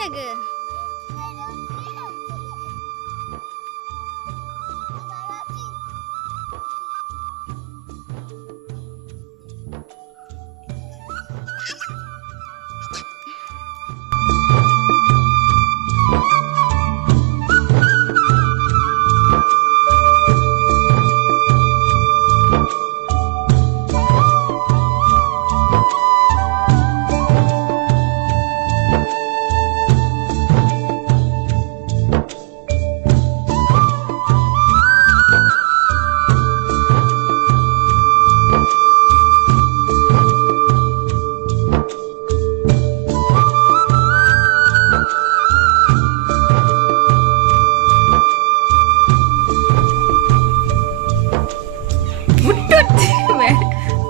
ಊರಾಗ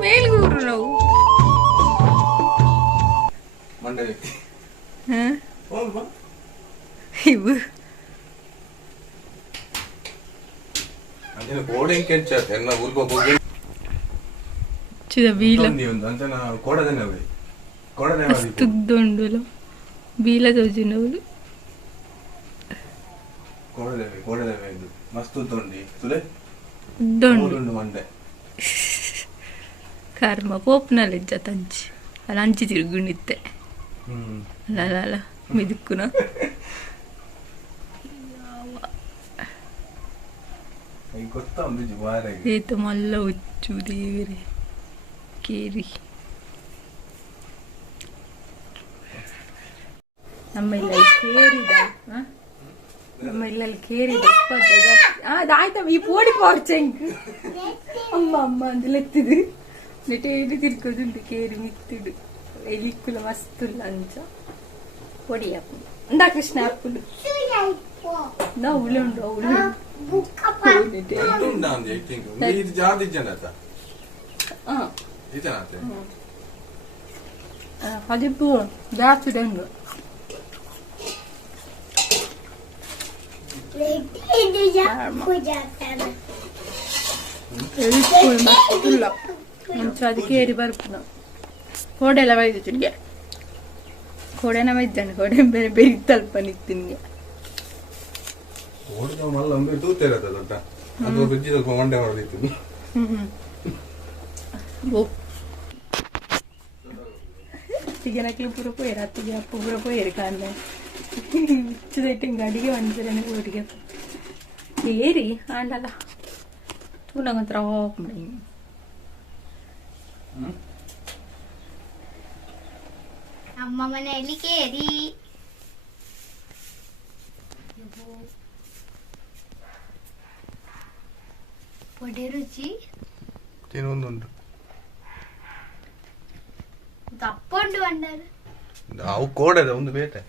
ಮೇಲ್ಗೂರು ನಾವು ಇವು ತುಗ್ದೊಂಡುಲು ಬೀಲ ತೋಜಿನವಳು ಕರ್ಮ ಪೋಪ್ನಲ್ಲಿದ್ದ ತಂಚಿ ಅಲ್ಲ ಅಂಚಿ ತಿರುಗುಣಿತ್ತೆ ಅಲ್ಲ ಮಿದುಕುನ ಏತ ಮಲ್ಲ ಹುಚ್ಚು ದೇವರೇ ಕೇರಿ ನಮ್ಮೆಲ್ಲ ಕೇರಿದ ನಮ್ಮೆಲ್ಲಲ್ಲಿ ಕೇರಿದ ಅದಾಯ್ತ ಈ ಪೋಡಿ ಪಾರ್ಚಂಕ್ ಅಮ್ಮ ಅಮ್ಮ ಅಂದಲೆತ್ತಿದು ನೆಟೇಡಿ ತಿರ್ಕೋದುಂಟು ಕೇರಿ ಮಿತ್ತಿಡು ಎಲಿಕ್ಕುಲ ಮಸ್ತುಲ್ಲ ಅಂಚ పొడి అప్పు ఇందా కృష్ణ అప్పులు నా ఉలుండు అది పో దాచుడంగు ఎలిక్కుల మస్తుల్ల మంచి అది కేరి బరుపున కోడెల వైద్య తిరిగా ಕೋಡೆನ ಮೈದ್ದಾನೆ ಕೋಡೆ ಬೇರೆ ಬೇರೆ ತಲ್ಪನಿತ್ತಿನ್ಗೆ ಓಡಿದ ಮಲ್ಲ ಒಂದು ತೂತೇರತ ದೊಡ್ಡ ಅದು ಬಿಜ್ಜಿದ ಮಂಡೆ ಮಾಡಲಿತ್ತು ಓ ತಿಗನಕ್ಕೆ ಪೂರ ಪೋಯರ ತಿಗ ಅಪ್ಪ ಪೂರ ಪೋಯರ ಕಾನ್ನೆ ಚಿದೈತೆ ಗಾಡಿಗೆ ಒಂದರನೆ ಓಡಿಗೆ ಏರಿ ಆಂಡಲ ತೂನಂಗಂತ್ರ ಹೋಗ್ಬಿಡಿ ಅಮ್ಮ ಮನೆಯಲ್ಲಿ ಕೇರಿ ಒಡೆ ರುಚಿ ತಿನ್ನೊಂದುಂಟು ತಪ್ಪೊಂಡು ಬಂಡಾರ ಅವು ಕೋಡದ ಒಂದು ಬೇಟೆ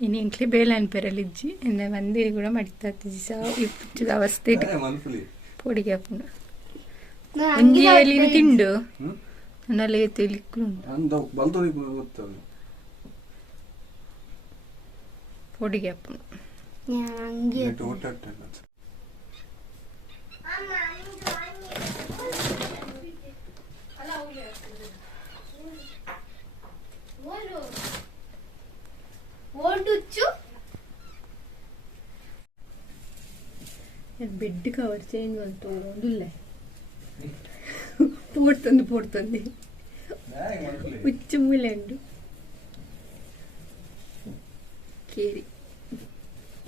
ಇನ್ನು ಇಂಕ್ಲಿ ಬೇಳೆ ಅನ್ಪೇರಲ್ಲಿಜ್ಜಿ ಎನ್ನ ಮಂದಿರಿ ಕೂಡ ಮಡಿತಾ ಇಪ್ಪುಚ್ಚದ ಅವಸ್ಥೆ ಪೊಡಿಗೆ ಹಾಕೊಂಡು ಒಂಜಿಯಲ್ಲಿ ತಿಂಡು ನನ್ನಲ್ಲಿ ಪೊಡಿಗೆ ಹಾಕೊಂಡು ಬೆಡ್ ಕವರ್ ಚೇಂಜ್ ಅಂತ ಒಂದಿಲ್ಲ ಪೋಡ್ತಂದು ಹುಚ್ಚು ಮೂಲೆಂಡು ಕೇರಿ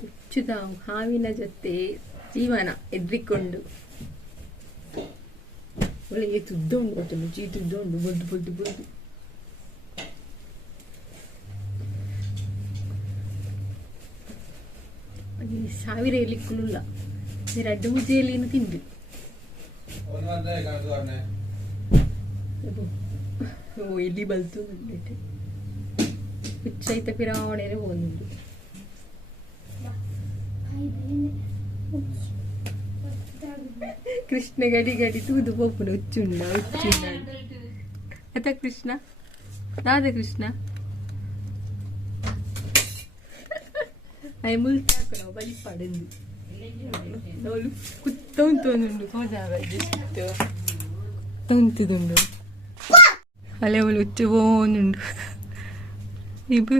ಹುಚ್ಚುದ ಹಾವಿನ ಜೊತೆ ಜೀವನ ಎದ್ರಿಕೊಂಡು ಒಳಗೆ ತುದ್ದೊಂಡು ಗೊತ್ತಲ್ಲ ಚೀ ತುದ್ದೊಂಡು ಬೊದ್ದು 1000 ಎಲಿಕ್ಕುಲ್ಲ ಎರಡು ಮುಜೆಯಲ್ಲಿ ತಿಂದು ಎಲ್ಲಿ ಬಲ್ತು ಹುಚ್ಚೈತ ಪಿರಾವಣೆನೆ ಹೋಗುದು ಕೃಷ್ಣ ಗಡಿ ತೂದು ಪೋಪುನ ಹುಚ್ಚುಂಡ ಅತ ಕೃಷ್ಣ ರಾಧ ಕೃಷ್ಣ ಐ ಮುಲ್ತಾಕ ನಾವು ಬಲಿ ಪಡೆದು ಕುತ್ತ ಉಂಟು ಹೋದಾಗ ఉంచుతుండు అలెవలు వచ్చి పోనుండు ఇప్పు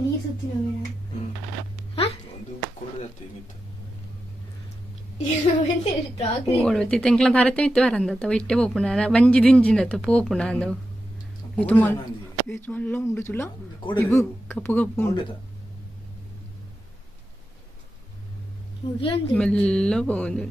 ನೀರು ಸುತ್ತಿನ ಓಡುತ್ತಿ ತೆಂಕ್ಲ ತರತೆ ಇತ್ತು ವರಂದತ್ತ ಇಟ್ಟೆ ಪೋಪುಣ ವಂಜಿ ದಿಂಜಿನತ್ತ ಪೋಪುಣ ಅಂದವು ಇದು ಮಲ್ಲ ಉಂಡು ತುಲ ಇವು ಕಪ್ಪು ಕಪ್ಪು ಉಂಡು ಮೆಲ್ಲ പോകുന്നു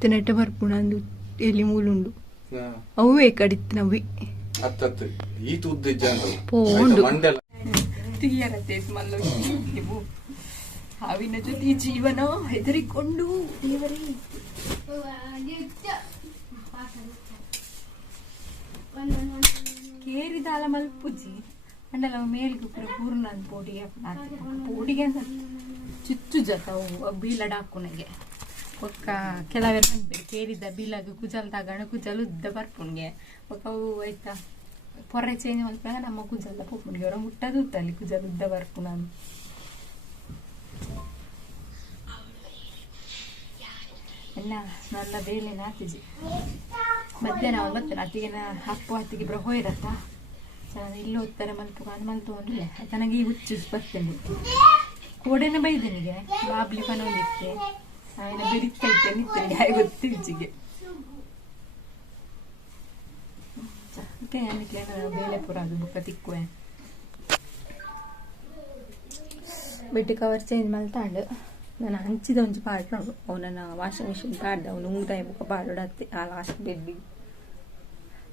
తినట్టు పరుపునందు ఎలి మూలుండు అవే కడిత్తినవి పోండు ಹಾವಿನ ಜೊತೆ ಜೀವನ ಹೆದರಿಕೊಂಡು ದೇವರೇ ಕೇರಿದಾಲ ಮಲ್ಪುಜಿ ಅಂಡಲ ಮೇಲ್ಗೆ ಪೂರ್ಣ ಪೋಡಿಗೆ ಪೋಡಿಗೆ ಚುಚ್ಚು ಜತವು ಬೀಲಡ ಹಾಕುನಗೆ ಒಕ್ಕ ಕೆಲವೇ ಬಂದ್ಬಿಡಿ ಕೇರಿದ ಬೀಲಾಗ ಕುಜಲ್ ತಗಣ ಕುಜಲ್ ಉದ್ದ ಬರ್ಪುನ್ಗೆ ಒಕ್ಕವು ಆಯ್ತಾ ಪೊರ್ರೆ ಚೇಂಜ್ ಮಲ್ಪಾಗ ನಮ್ಮ ಕುಜಲ್ಲ ಪೋಪುನ್ಗೆ ಅವರ ಮುಟ್ಟದು ಉತ್ತಲ್ಲಿ ಕುಜಲ್ ಉದ್ದ ಬರ್ಪು ನಾನು ಎಲ್ಲ ನನ್ನ ಬೇಳೆ ನಾತಿಜಿ ಮಧ್ಯಾಹ್ನ ಬರ್ತೇನೆ ಅತ್ತಿಗೆ ಹಪ್ಪು ಅತ್ತಿಗೆ ಬ್ರ ಹೋಯ್ರತ್ತ ಚೆನ್ನಾಗಿ ಇಲ್ಲಿ ಹೋಗ್ತಾರೆ ಮಲ್ಪು ಮಲ್ತು ಅಂದ್ರೆ ನನಗೆ ಈ ಹುಚ್ಚು ಬರ್ತೇನೆ ಕೋಡೆನ ಬೈದನಿಗೆ ಬಾಬ್ಲಿ ಪನೋದಿಕ್ಕೆ ಆಯ್ನ ಬೆರಿತೈತೆ ನಿಂತೇನೆ ಹಾಗೆ ಗೊತ್ತಿಜ್ಜಿಗೆ ಬೇಳೆ ಪುರ ಅದು ಬುಕ್ಕ ತಿಕ್ಕುವೆ ಬೆಡ್ ಕವರ್ ಚೇಂಜ್ ಮಲ್ತಾಂಡು ನಾನು ಹಂಚಿದ ಒಂಚು ಪಾಡ್ರು ಅವನನ್ನ ವಾಷಿಂಗ್ ಮಿಷಿನ್ ಪಾಡ್ದೆ ಅವನು ಊಟಾಯಿ ಬುಕ್ಕ ಪಾಡೋಡತ್ತೆ ಆ ಲಾಸ್ಟ್ ಬೆಡ್ಡಿಗೆ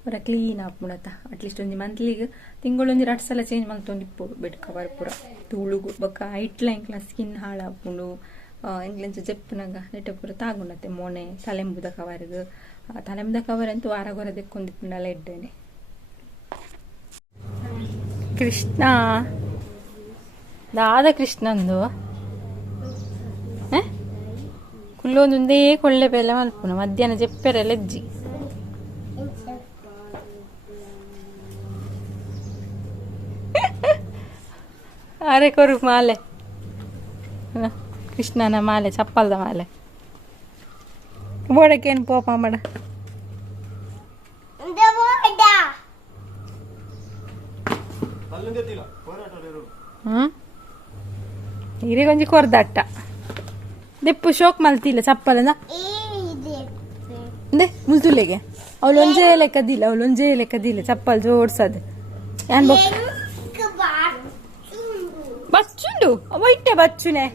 ಪೂರ ಕ್ಲೀನ್ ಹಾಕ್ಬಿಡತ್ತ ಅಟ್ಲೀಸ್ಟ್ ಒಂದು ಮಂತ್ಲಿಗೆ ತಿಂಗಳೊಂದು 2 ಸಲ ಚೇಂಜ್ ಮಾಡ್ತೊಂಡಿಪ್ಪು ಬೆಡ್ ಕವರ್ ಪೂರ ತುಳುಗು ಬೊಕ್ಕ ಐಟ್ಲ ಎಂಕ್ಲ ಸ್ಕಿನ್ ಹಾಳು ಹಾಕೊಂಡು ಎಂಕ್ಲೆಂಚ ಜಪ್ಪನಾಗ ನೆಟ್ಟ ಪೂರ ತಾಗುಂಡತ್ತೆ ಮೊನೆ ತಲೆಂಬುದ ಕವರ್ಗೆ ತಲೆಂಬುದ ಕವರ್ ಅಂತೂ ವಾರಗೊರ ತೆಕ್ಕೊಂಡಿತ್ತುಂಡಲ್ಲ ಇದ್ದೇನೆ ಕೃಷ್ಣ ದಾದ ಕೃಷ್ಣಂದು ಕುಲ್ಲೊಂದೇ ಕೊಳ್ಳೆ ಬೆಲ್ಲ ಮಲ್ಪುನ ಮಧ್ಯಾಹ್ನ ಜೆಪ್ಪೆರೆಲ್ಲ ಎಜ್ಜಿ ಅರೆ ಕೊರು ಮಾಲೆ ಕೃಷ್ಣನ ಮಾಲೆ ಚಪ್ಪಲ್ದ ಮಾಲೆ ಬೋಡಕ್ಕೇನು ಪೋಪ ಮಾಡ ಹಿರಿ ಕೊಂಚ ಕೊರ್ದಟ್ಟ ದೆಪ್ಪು ಶೋಕ್ ಮಲ್ತಿಲ್ಲ ಚಪ್ಪಲನ ಮುಲ್ತುಲೆಗೆ ಅವಳು ಒಂಜೇ ಲೆಕ್ಕದಿಲ್ಲ ಚಪ್ಪಲ್ ಜೋಡ್ಸದು ಏನ್ ಬಚ್ಚುಂಡು ಒಯ್ಟೆ ಬಚ್ಚುನೆ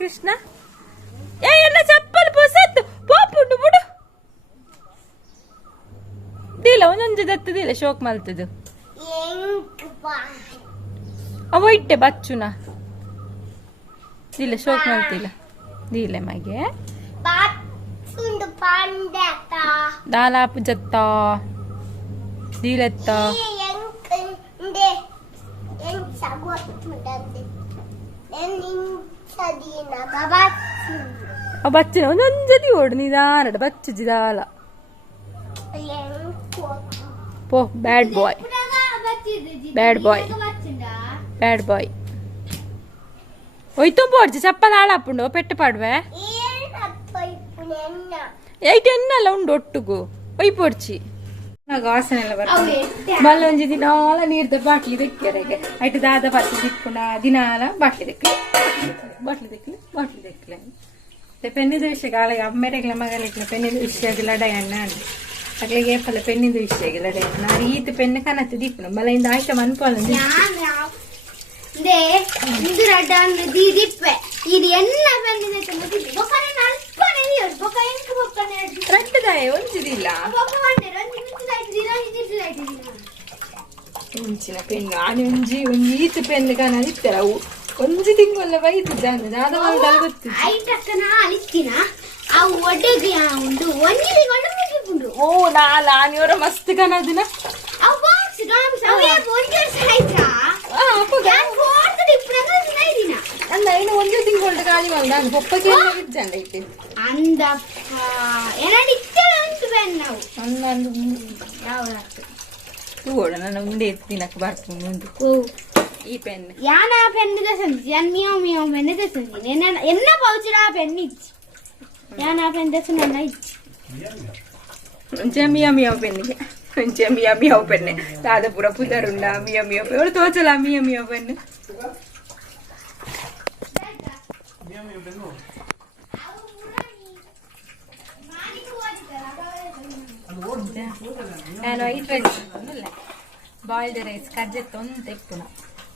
ಕೃಷ್ಣ ಏ ಎನ್ನ ಚಪ್ಪಲ್ ಪೊಸತ್ತು ಪೋಪುಂಡು ಬಿಡು ದಿಲ್ಲ ಒಂದೊಂದು ದತ್ತದಿಲ್ಲ ಶೋಕ್ ಮಲ್ತದು ಒಯ್ಟೆ ಬಚ್ಚುನ ದಿಲ್ಲ ಶೋಕ್ ಮಲ್ತಿಲ್ಲ ದಿಲ್ಲ ಮಗೆ ದಾಲಾಪು ಜತ್ತ ದೀಲತ್ತ ಬಚ್ಚಿನ ಒಂದೊಂದು ಓಡು ನಿಧಾನ ಬಚ್ಚುಜಿ ದಾಲ ಪೋ ಬ್ಯಾಡ್ ಬಾಯ್ ಒಯ್ತು ಪೋಡ್ಜಿ ಚಪ್ಪಲ್ ಹಾಳಾಪುಂಡು ಪೆಟ್ಟು ಪಾಡ್ವೆ ಏಯ್ಟ್ ಎನ್ನಲ್ಲ ಉಂಡು ಒಟ್ಟುಗು ಒಯ್ ಪೋಡ್ಚಿ ವಾಸನೆ ಎಲ್ಲ ಬರ್ತದೆ ಮಲ್ಲೊಂಜಿ ದಿನಾಲ ನೀರ್ದ ಬಾಟ್ಲಿ ತೆಕ್ಕೆರೆಗೆ ಐಟು ದಾದ ಪತ್ತು ತಿಕ್ಕುಂಡ ದಿನಾಲ ಬಾಟ್ಲಿ ತೆಕ್ಕಲೆ ಪೆನ್ನಿದ ವಿಷಯ ಆಳಗೆ ಅಮ್ಮೆರೆಗ್ಲ ಮಗಲಿಕ್ಲ ಪೆನ್ನಿದ ವಿಷಯಗಿಲ್ಲ ಡಯಣ್ಣ ಅಗ್ಲಿಗೆ ಏಪಲ್ಲ ಪೆನ್ನಿದ ವಿಷಯಗಿಲ್ಲ ಡಯಣ್ಣ ಈತ ಪೆನ್ನು ಕನತ್ತು ದಿಪ್ಪುನ ಮಲೆಯಿಂದ ಆಯ್ತ ಮನ್ಪಲ್ಲ ರಟ್ಟದಾಯ ಒಂಚಿದಿಲ್ಲ ಒಂಚಿನ ಪೆನ್ನು ಆನೆ ಒಂಜಿ ಈತ ಪೆನ್ನು ಕಾಣಿತ್ತರ ಒಂಜಿ ತಿಂಗಳ ಬೈದು ಜಾನ ಓ ನಾಲ ಆನೆಯವರ ಮಸ್ತ್ ಕಾಣದಿನ ಖಾಲಿ ಮಾಡಿ ಪಪ್ಪಕ್ಕೆ ಇಜ್ಜಂಡ ಐತೆ ಅಂದಪ್ಪ ಏನಾಡಿ ಇಷ್ಟೇ ಉಂಟು ಬೆನ್ ನಾವು ಹಂಗಂದು ಯಾವ ತೂಗೋಡ ನನ್ನ ಮುಂದೆ ತಿನ್ನಕ್ಕೆ ಬರ್ತೀನಿ ಮುಂದೆ ఈ పెన్ యాన పెన్ తెసంది యాన్ మియో మియో పెన్ తెసంది ఎన్న పౌచిరా పెన్ ఇచ్చి యాన పెన్ తెసంది అన్న ఇచ్చి కొంచెం మియా మియా పెన్ కొంచెం మియా మియా పెన్ దాదాపుర పుదరుండా మియా మియా ఎవరు తోచలా మియా మియా పెన్ ನಾನು ವೈಟ್ ರೈಸ್ ಬಾಯ್ಲ್ಡ್ ರೈಸ್ ಕಜ್ಜೆತ್ತೊಂದು ತೆಪ್ಪುನ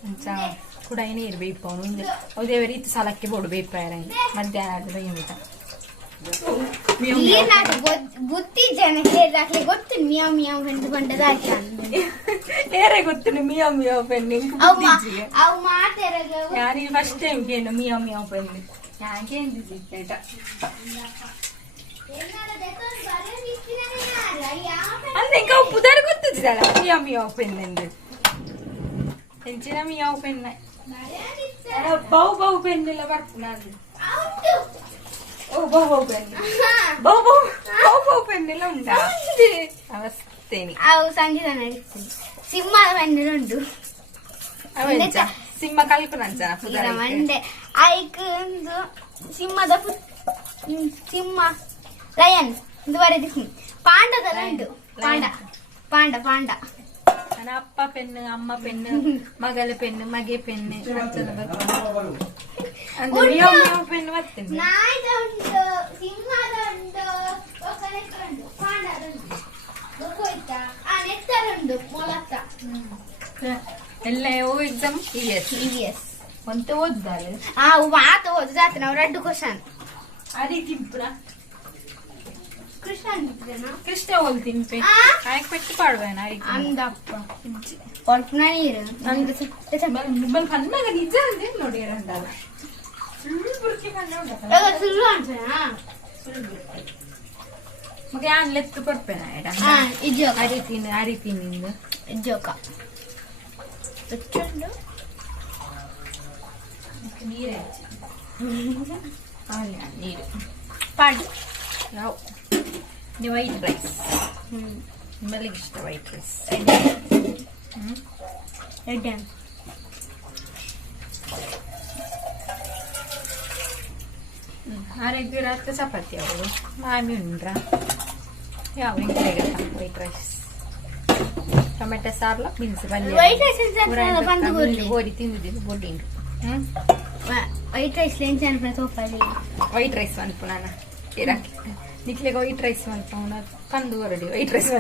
కొంచెం కూడా నీరు వేయిపోను అదే రీతి సలక్కి పొడి వేయిపోయారండి మధ్యాహ్నం వేయమిట నాకు బుద్ధి జన అట్లా ಗೊತ್ತು మియా మియా పెట్టుకుంటదా ఏరే ಗೊತ್ತು మియా మియా పెన్ని అవు మాటెరగ యాని ఫస్ట్ టైం కేను మియా మియా పెన్ని యాకేంది జిట్టేట అంతే ఇంకా పుదర్ ಗೊತ್ತಿದ್ದಲ್ಲ మియా మియా పెన్ని ಹೆಂಚಿನ ಮಿಯಾವ್ ಪೆನ್ನ ಬಹು ಬಹು ಪೆನ್ನೆಲ್ಲ ಬರ್ತೀನಿ ಓ ಬಹು ಬಹು ಪೆನ್ ಬಹು ಬಹು ಬಹು ಬಹು ಪೆನ್ನೆಲ್ಲ ಉಂಟಾ ಅವಸ್ಥೇನಿ ಅವು ಸಂಗೀತ ನಡೀತೀನಿ ಸಿಂಹ ಪೆನ್ನುಂಟು ಸಿಂಹ ಕಲ್ಪನ ಮಂಡೆ ಐಕ್ ಒಂದು ಸಿಂಹದ ಸಿಂಹ ಲಯನ್ ಇದು ಬರೆದಿದ್ದೀನಿ ಪಾಂಡದ ಉಂಟು ಪಾಂಡ ಪಾಂಡ ಪಾಂಡ ಅಪ್ಪ ಪೆನ್ನು ಅಮ್ಮ ಪೆನ್ನು ಮಗಳ ಪೆನ್ನು ಮಗೆ ಪೆನ್ನು ಪೆನ್ನು ಬರ್ತೇನೆ ಎಲ್ಲ ಎಕ್ಸಾಮ್ EVS ಅಂತ ಓದಿದ್ದಾರೆ ಮಾತು ಓದಿದಾತ ನಾವು 2 ಕ್ವಶನ್ ಆ ರೀತಿ ಕೃಷ್ಣ ಓಲ್ತೀನಿ ಆಯ್ಕೆ ಪೆಟ್ಟು ಪಾಡುವೇನ ಅಂದಪ್ಪ ಕೊಡ್ಪುನ ನೀರು ನಿಮ್ಮಲ್ಲಿ ಕಣ್ಣಾಗ ನಿಜ ಅಂದ್ರೆ ನೋಡಿ ಅಂದಾಗ ಸುಳ್ಳು ಅಂತಾನ ಮಗ ಯಾನ್ ಲೆತ್ತು ಕೊಡ್ಪೇನ ಇಜ್ಜೋಕ ಅರಿತೀನಿ ಇಜ್ಜೋಕ ನೀರು ನೀರು ಪಾಡು ನಾವು ವೈಟ್ ರೈಸ್ ನಿಮ್ಮಲ್ಲಿ ಇಷ್ಟ ವೈಟ್ ರೈಸ್ ರೆಡ್ ಆರೋಗ್ಯ ರಾತ್ರಿ ಚಪಾತಿ ಅವರು ಮಾಮಿ ಉಂಡ್ರ ಯಾವ ವೈಟ್ ರೈಸ್ ಟೊಮೆಟೊ ಸಾರ್ಲ ಬೀನ್ಸ್ ಬೋರಿ ತಿಂದಿದ್ದೀನಿ ಬೋಡಿಂಡು ವೈಟ್ ರೈಸ್ ವೈಟ್ ರೈಸ್ ಅನ್ಪುನಾನ ನಿಕ್ಲೆಗೆ ವೈಟ್ ರೈಸ್ ಅನ್ಪುನ ಕಂದು ಹೊರಡಿ ವೈಟ್ ರೈಸ್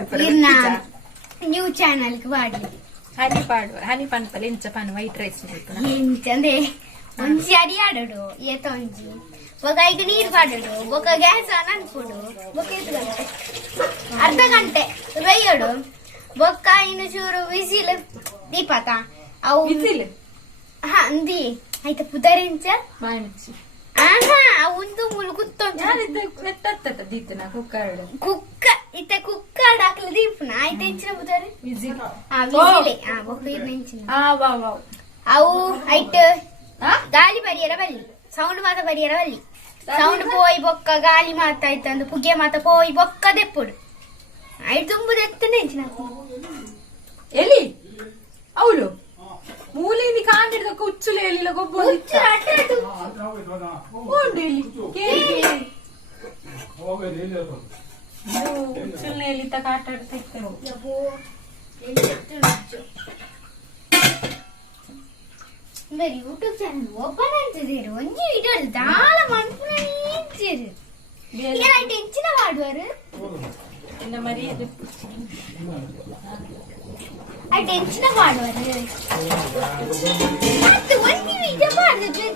ನ್ಯೂ ಚಾನಲ್ ವಾಡಿ ಹನಿ ಪಾಡುವ ಹನಿ ಪನ್ಪಲ್ ಎಂಚ ಪನ್ ವೈಟ್ ರೈಸ್ ಮಲ್ಪುನ ಎಂಚಂದೆ ಒಂಜಿ ಅಡಿ ಆಡೋಡು ಏತ ಒಂಜಿ ಬೊಕ ಈಗ ನೀರು ಪಾಡೋಡು ಬೊಕ ಗ್ಯಾಸ್ ಆನ್ ಅನ್ಪುಡು ಬೊಕ ಅರ್ಧ ಗಂಟೆ ಬೇಯೋಡು ಬೊಕ್ಕ ಇನ್ನು ಚೂರು ವಿಸಿಲ್ ದೀಪತ ಅವು ವಿಸಿಲ್ ಅಂದಿ ಆಯ್ತಾ ಪುದರಿಂಚ ಮಾಯ ಮಿರ್ಚಿ ಒಂದು ಮುಳುಗುತ್ತೊಂದು ದೀತನ ಕುಕ್ಕರ್ ಕುಕ್ಕ ಇತ್ತೆ ಕುಕ್ಕರ್ ಹಾಕ್ಲ ದೀಪನ ಆಯ್ತಾ ಹೆಂಚಿನ ಪುದರಿ ವಿಸಿಲ್ ಅವು ಐಟ್ ಗಾಳಿ ಬರಿಯರ ಬಲ್ಲಿ ಸೌಂಡ್ ಮಾತ ಬರಿಯರ ಬಲ್ಲಿ ಸೌಂಡ್ ಪೋಯಿ ಬೊಕ್ಕ ಗಾಳಿ ಮಾತ ಆಯ್ತಂದು ಪುಗೆ ಮಾತ ಪೋಯಿ ಬೊಕ್ಕ ದೆಪ್ಪುಡು ಐಟ್ ತುಂಬುದು ಎತ್ತನೆ ಹೆಂಚಿನ ಎಲ್ಲಿ ಅವಳು ಮೂಲೆಯಿಂದ ಕಾಂಡಿಡ್ದ ಹುಚ್ಚುಲೆ ಹೇಳಿಲ್ಲ ಗೊಬ್ಬ ಹುಚ್ಚುಲ್ನೆ ಹೇಳಿದ್ದ ಕಾಟ ಆಡ್ತಾ ಇರ್ತೇವೆ ಯೂಟ್ಯೂಬ್ ಚಾನಲ್ ಓಪನ್ ಆಗ್ತದೇರು ಒಂಜಿ ವಿಡಿಯೋ ದಾಳ ಮನ್ಪುನ ಈಚೇರು ಏನಾಯ್ತು ಹೆಂಚಿನ ಮಾಡುವರು ಇನ್ನ ಮರಿ ಅದು ಟೆನ್ಷನ್ ಮಾಡುವರು ಮತ್ತೆ ಒಂದು ವಿಡಿಯೋ ಮಾಡಿದ್ರೆ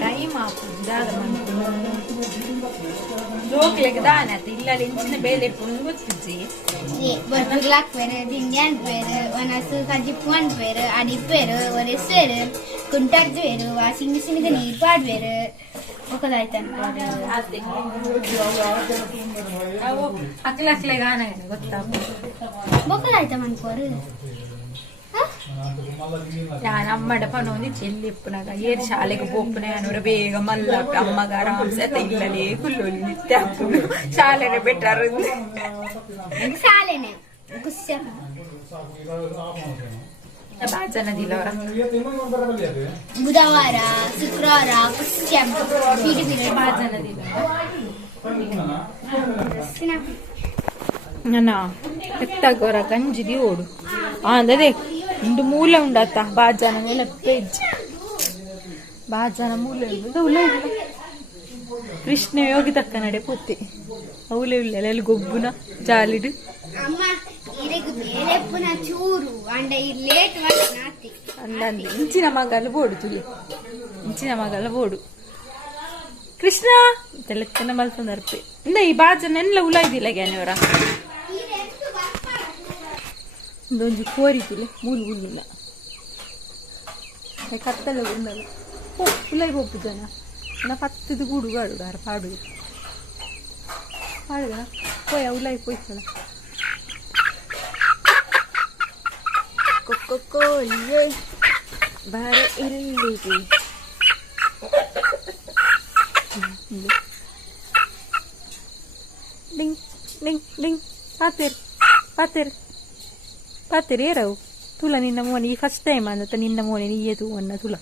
ಟೈಮ್ ಜೋಕ್ಲೆಗ್ ದಾನ ಇಲ್ಲ ಹೆಂಚಿನ ಬೇಲೆ ಗೊತ್ತಿಜ್ಜಿ బొరుగులాక్పేరు దిండ్యాన్ పేరు వనసు కజ్జిప్పువన్ పేరు అడిప్పేరు ఒరెస్సేరు కుంటార్జు వేరు వాషింగ్ మిషన్ గా నీరు పాడవేరు ఒకదైతాను అట్లా అట్లే గానే ಗೊತ್ತಾ బొక్కదైతాం అనుకోరు ഞാൻ അമ്മയുടെ പണോന്നി ചെല്ലിപ്പണക ഏത് ശാലക്ക് പോപ്പന വേഗം മല്ല അമ്മ ആരാംസെ ഇല്ലലേ കുല്ലൊല്ലി നിത്യാപ്പുന്നു ശാലനെ ബെറ്റർ ಶಾಲೆನೆ ಭಾಜನ ದಿಲವರ ಬುಧವಾರ ಶುಕ್ರವಾರ ಕ್ರಿಶ್ಚಿಯನ್ ಭಾಜನ ದಿಲ ನನ್ನ ಎತ್ತಾಗೋರ ಗಂಜಿದಿ ಓಡು ಅದೇ ಇಂದು ಮೂಲ ಉಂಡತ್ತ ಬಾಜನ ಮೇಲೆ ಪೇಜ್ ಬಾಜನ ಮೂಲ ಉಲ್ಲ ಕೃಷ್ಣ ಯೋಗಿ ತಕ್ಕ ನಡೆ ಪೊತ್ತೆ ಅವಲೇ ಇಲ್ಲ ಗೊಬ್ಬುನ ಜಾಲಿಡು ಅಮ್ಮ ಇದಕ್ಕೆ ಬೇರೆ ಪುನಃ ಚೂರು ಅಂಡ ಲೇಟ್ ನಾತಿ ಅಂದಂದು ಇಂಚಿನ ಮಗಲು ಬೋಡು ತುಳಿ ಇಂಚಿನ ಮಗಲ ಬೋಡು ಕೃಷ್ಣ ತೆಲಕ್ಕನ ಮಲ್ತಂದರ್ಪೆ ಇಂದ ಈ ಬಾಜನೆಲ್ಲ ಉಲ ಇದಿಲ್ಲ ಗ್ಯಾನವರ ಒಂದೊಂದು ಕೋರಿತುಲೆ ಮೂಲು ಉಳ್ಳಿಲ್ಲ ಕತ್ತಲೆ ಉಂಡಲ್ಲ ಉಲೈ ಹೋಗ್ತದನ ನಾ ಪತ್ತದು ಗೂಡುಗಾಡು ಗಾರ ಪಾಡುದು ಪಾಡುದನ ಪೋಯ ಉಲೈ ಪೋಯ್ತಲ್ಲ ಕೊಕ್ಕೋಲಿಯೇ ಬಾರ ಇಲ್ಲಿಗೆ ಡಿಂಗ್ ಡಿಂಗ್ ಡಿಂಗ್ ಪಾತಿರ್ ಏರವು ತುಲ ನಿನ್ನ ಮೋನಿ ಫಸ್ಟ್ ಟೈಮ್ ಅಂದತ್ತ ನಿನ್ನ ಮೋನೆ ನೀಯೇ ತೂ ಅನ್ನ ತುಲ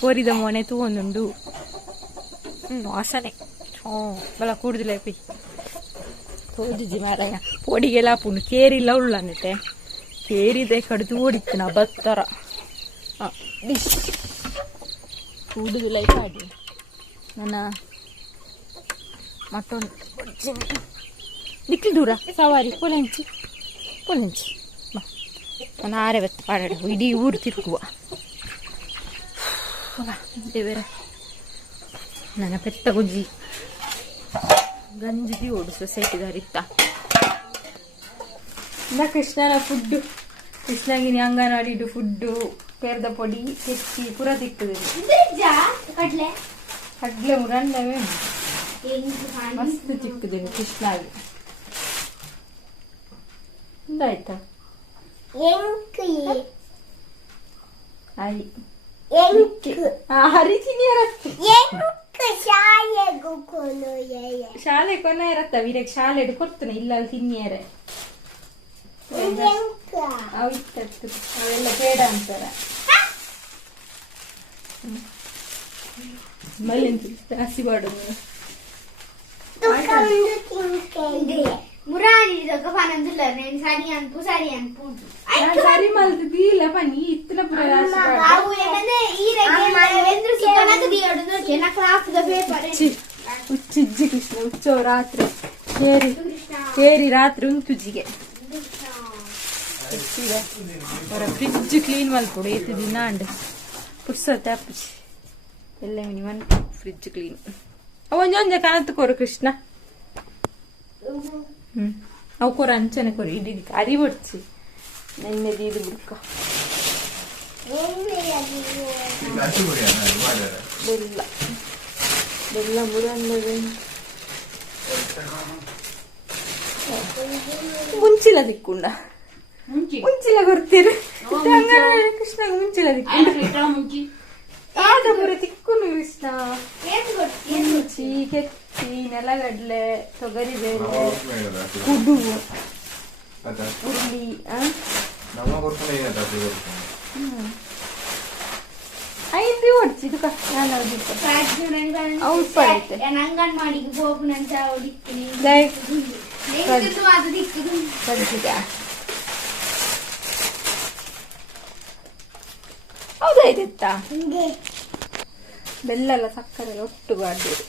ಕೋರಿದ ಮೋನೆ ತೂ ಒಂದುಂಡು ವಾಸನೆ ಬಲ ಕೂಡುದಿಲ್ಲ ಪಿ ತೋಜಿಜಿ ಮಾರಾಯ ಪೊಡಿಗೆಲ್ಲ ಪುಣ್ಣು ಕೇರಿಲ್ಲ ಉಳ್ಳನ್ನಿಟ್ಟೆ ಕೇರಿದೆ ಕಡಿದು ಓಡಿತ್ತು ನಾ ಬತ್ತರ ಡಿಶ್ ಕೂಡುದಿಲ್ಲ ಪಾಡಿ ನನ್ನ ಮತ್ತೊಂದು ದಿಕ್ಕಿ ದೂರ ಸವಾರಿ ಪೊಲೆಂಚಿ ಬಾ ನಾನು ಆರೆ ಬತ್ತು ಪಾಡಾಡ ಇಡೀ ಊರು ತಿರುಗುವ ದೇವರ ನನ್ನ ಪೆತ್ತ ಗುಜ್ಜಿ ಗಂಜಿ ಓಡು ಸೊಸೈಟಿ ದಾರಿತ್ತ ಇನ್ನ ಕೃಷ್ಣನ ಫುಡ್ಡು ಕೃಷ್ಣಗಿನಿ ಅಂಗನವಾಡಿಡು ಫುಡ್ಡು ಪೇರ್ದ ಪೊಡಿ ತೆಚ್ಚಿ ಪುರ ತಿಕ್ಕದು ಕಡ್ಲೆ ಮುರಂಡವೇ ಮಸ್ತ್ ಚಿಕ್ಕದೇನು ಕೃಷ್ಣಾಗಿ ಇಂದಾಯ್ತಾ ಹರಿತೀನಿ ಶಾಲೆ ಕೊನೆ ಇರತ್ತ ವೀರಕ್ಕೆ ಶಾಲೆ ಕೊಡ್ತಾನೆ ಇಲ್ಲ ಅಲ್ಲಿ ತಿನ್ನಿಯಾರೆ ಅವೆಲ್ಲ ಬೇಡ ಅಂತಾರ ಮಲ್ಲಿಂದ ಜಾಸ್ತಿ ಮಾಡೋದು ಸರಿ ಮಲ್ತದಿಲ್ಲ ಪನಿ ಇತ್ತಲ ಉಚ್ಚಿಜ್ಜಿ ಕೃಷ್ಣ ಉಚ್ಚೋ ರಾತ್ರಿ ಕೇರಿ ರಾತ್ರಿ ಉಂಟುಜಿಗೆ ಅವರ ಫ್ರಿಡ್ಜ್ ಕ್ಲೀನ್ ಮಲ್ಕೊಡು ಏತು ದಿನ ಅಂಡ್ ಪುರ್ಸತ್ತೆ ಅಪ್ಪಿ ಎಲ್ಲ ಮಿನಿಮನ್ ಫ್ರಿಡ್ಜ್ ಕ್ಲೀನ್ ಒಂಜೊಂಜ ಕಾಣತ್ತು ಕೊರು ಕೃಷ್ಣ ಅವು ಕೊರ ಅಂಚನೆ ಕೊರು ಇಡೀ ಅರಿ ಬಡ್ಸಿ ನೆನ್ನೆದು ಇದು ಬುಡ್ಕ ಬೆಲ್ಲ ಬೆಲ್ಲ ಮುರಂದವೆ ಮುಂಚಿಲ ದಿಕ್ಕುಂಡ ಮುಂಚಿಲ ಗೊತ್ತಿರು ಕೃಷ್ಣ ಮುಂಚಿಲ ದಿಕ್ಕು ಪೂರ ತಿಕ್ಕುನು ಕೃಷ್ಣ ಮುಂಚಿ ಕೆತ್ತಿ ನೆಲಗಡ್ಲೆ ತೊಗರಿಬೇಳೆ ಕುಡುವು ಉರುಳಿ ಐದು ಹೊಡ್ಸಿ ಇದು ನಾನು ಅಂಗನವಾಡಿಗೆ ಹೋಗುನಂತ ಹೌದಾಯ್ತಾ ಬೆಲ್ಲ ಎಲ್ಲ ಸಕ್ಕರೆ ಎಲ್ಲ ಒಟ್ಟುಗಾಡಿರು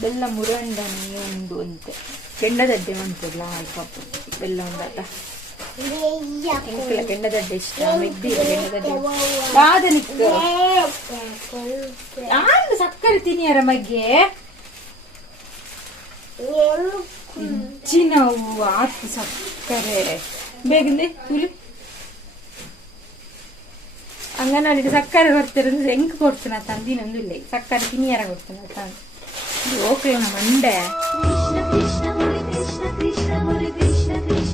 ಬೆಲ್ಲ ಮುರಂಡನಿ ಉಂಡು ಅಂತೆ ಕೆಂಡದಡ್ಡೆ ಮಾಡ್ತಿರ್ಲ ಅಲ್ಪ ಬೆಲ್ಲ ಉಂಡಾಟ ಕೆಂಡದಡ್ಡೆ ಇಷ್ಟ ಮೆದ್ದಿರ ಕೆಂಡದಡ್ಡೆ ನಾನು ಸಕ್ಕರೆ ತಿನ್ನಿಯರ ಮಗ್ಗೆ ನಾವು ಆತು ಸಕ್ಕರೆ ಬೇಗಂದೆ ತುಳಿ ಅಂಗನವಾಡಿ ಸಕ್ಕರೆ ಕೊಡ್ತೀರ ಹೆಂಗ್ ಕೊಡ್ತಾನ ತಂದಿನೊಂದು ಇಲ್ಲ ಸಕ್ಕರೆ ತಿನ್ನಿಯಾರ ಕೊಡ್ತಾನ ಓಕೆ ಮಂಡೆ